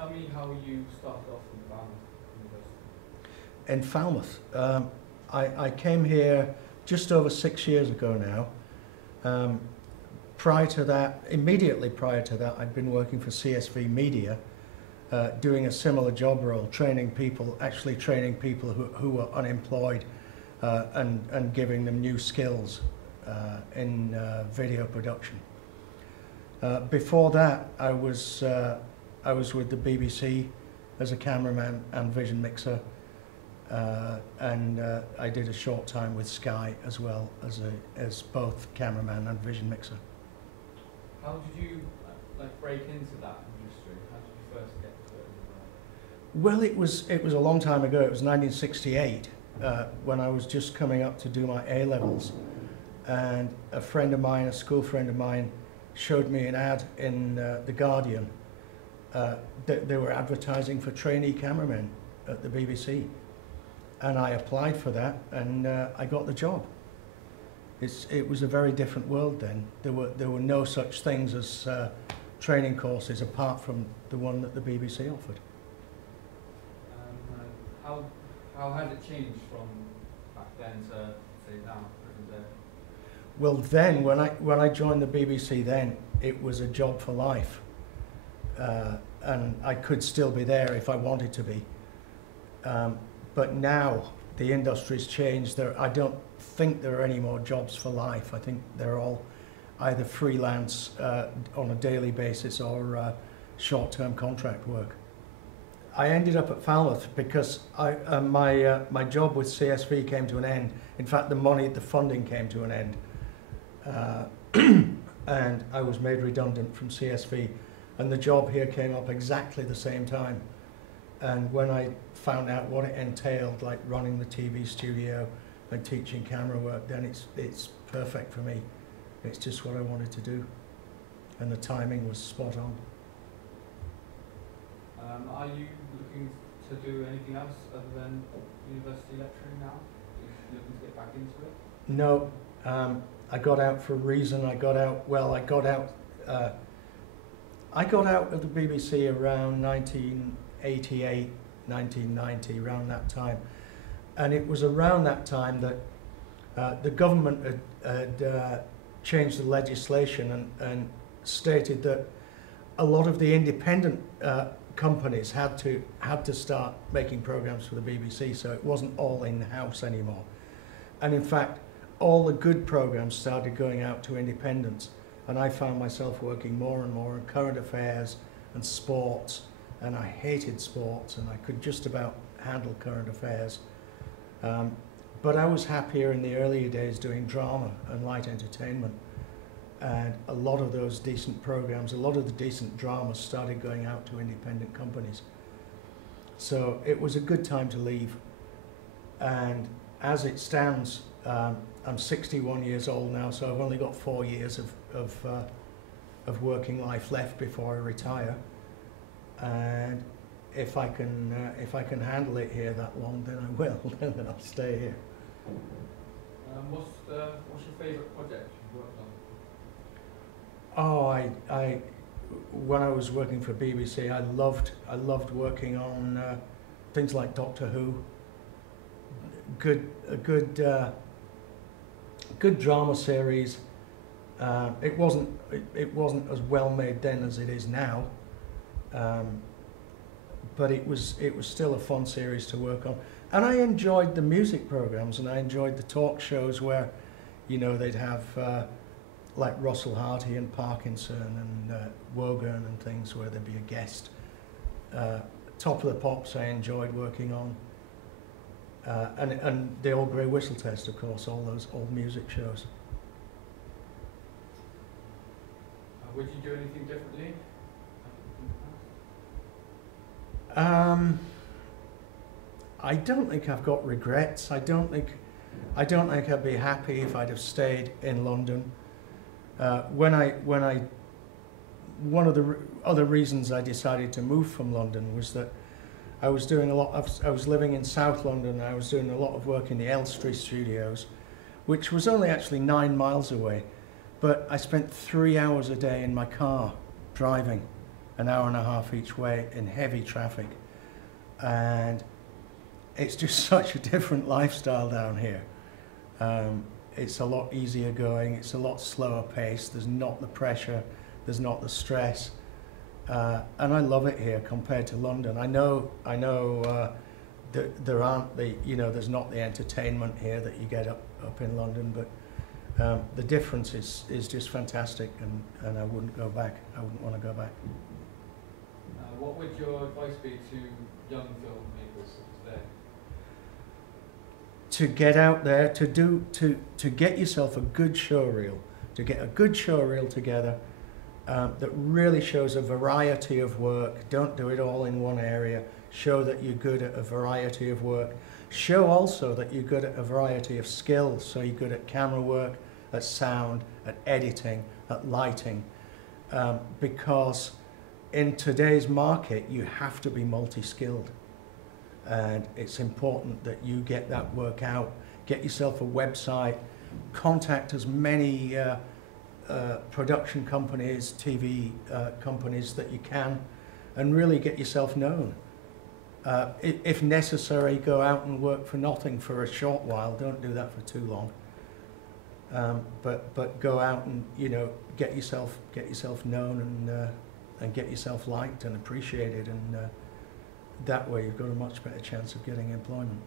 tell me how you started off in Falmouth University. In Falmouth, I came here just over 6 years ago now. Prior to that, immediately prior to that, I'd been working for CSV Media, doing a similar job role, actually training people who were unemployed and giving them new skills in video production. Before that, I was with the BBC as a cameraman and vision mixer, and I did a short time with Sky as well as both cameraman and vision mixer. How did you break into that industry? How did you first get to it? Well, it was a long time ago. It was 1968 when I was just coming up to do my A-levels, and a friend of mine, a school friend of mine, showed me an ad in The Guardian. They were advertising for trainee cameramen at the BBC, and I applied for that, and I got the job. It was a very different world then. There were no such things as training courses apart from the one that the BBC offered. How has it changed from back then to say now, present day? Well, then when I joined the BBC, then it was a job for life, and I could still be there if I wanted to be. But now the industry's changed. I don't think there are any more jobs for life. I think they're all either freelance on a daily basis or short-term contract work. I ended up at Falmouth because my job with CSV came to an end. In fact, the funding came to an end. And I was made redundant from CSV, and the job here came up exactly the same time. And when I found out what it entailed, like running the TV studio and teaching camera work, then it's perfect for me. It's just what I wanted to do, and the timing was spot on. Are you looking to do anything else other than university lecturing now? Are you looking to get back into it? No, I got out for a reason. I got out of the BBC around 1988, 1990, around that time. And it was around that time that the government had changed the legislation and stated that a lot of the independent companies had to start making programs for the BBC, so it wasn't all in-house anymore. And in fact, all the good programs started going out to independents, and I found myself working more and more in current affairs and sports, and I hated sports, and I could just about handle current affairs. But I was happier in the earlier days doing drama and light entertainment, and a lot of those decent programs, a lot of the decent dramas started going out to independent companies. So it was a good time to leave, and as it stands, I'm 61 years old now, so I've only got 4 years of working life left before I retire. And if I can handle it here that long, then I will. Then I'll stay here. What's your favourite project you've worked on? Oh, when I was working for BBC, I loved working on things like Doctor Who. A good drama series. It wasn't as well made then as it is now, but it was still a fun series to work on. And I enjoyed the music programs, and I enjoyed the talk shows where, you know, they'd have like Russell Harty and Parkinson and Wogan and things where there'd be a guest. Top of the Pops I enjoyed working on. And the Old Grey Whistle Test, of course, all those old music shows. Would you do anything differently? I don't think I've got regrets. I don't think I'd be happy if I'd have stayed in London. One of the other reasons I decided to move from London was that I was living in South London, and I was doing a lot of work in the Elstree studios, which was only actually 9 miles away, but I spent 3 hours a day in my car driving, an hour and a half each way in heavy traffic. And it's just such a different lifestyle down here. It's a lot easier going, it's a lot slower paced, there's not the pressure, there's not the stress. And I love it here compared to London. I know there aren't the, there's not the entertainment here that you get up in London, but the difference is just fantastic, and I wouldn't go back. I wouldn't want to go back. What would your advice be to young filmmakers of today? To get out there, to get yourself a good show reel, to get a good show reel together that really shows a variety of work. Don't do it all in one area. Show that you're good at a variety of work. Show also that you're good at a variety of skills. So you're good at camera work, at sound, at editing, at lighting. Because in today's market, you have to be multi-skilled. And it's important that you get that work out. Get yourself a website. Contact as many production companies, TV companies that you can, and really get yourself known. If necessary, go out and work for nothing for a short while. Don't do that for too long. But go out and get yourself known and get yourself liked and appreciated, and that way you've got a much better chance of getting employment.